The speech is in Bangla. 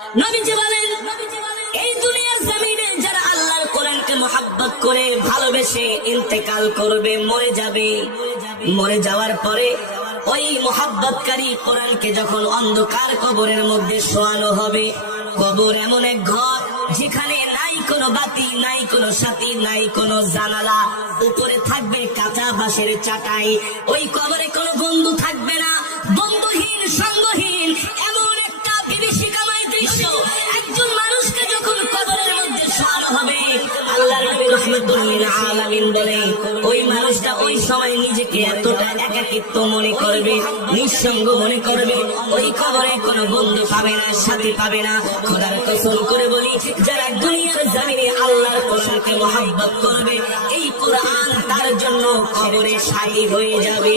নবীজি বলেন, এই দুনিয়ার জমিনে যারা আল্লাহর কোরআনকে মহব্বত করে ভালোবেসে ইন্তেকাল করবে, মরে যাওয়ার পরে ওই মহব্বতকারী কোরআনকে যখন অন্ধকার কবরের মধ্যে শোয়ানো হবে, কবর এমন এক ঘর যেখানে নাই কোনো বাতি, নাই কোনো সাথী, নাই কোনো জানালা, উপরে থাকবে কাঁচা বাঁশের চাটাই। ওই কবরে কোনো বন্ধু থাকবে না, বন্ধুহীন সঙ্গহীন এমন একটা বিভীষিকাময় দৃশ্য। একজন মানুষকে যখন কবরের মধ্যে শোয়ানো হবে, আল্লাহর নবী রাহমাতুল লিল আলামিন বলে ওই মানুষটা ওই সময় নিজেকে এতটা একাকিত্ব মনে করবে, নিঃসঙ্গ মনে করবে, ওই কবরে কোনো বন্ধু পাবে না, সাথী পাবে না। খোদার কসম করে বলি, যারা দুনিয়ার জমিনে আল্লাহর কোরআনকে মহব্বত করবে, এই কোরআন তার জন্য কবরে সাথী হয়ে যাবে।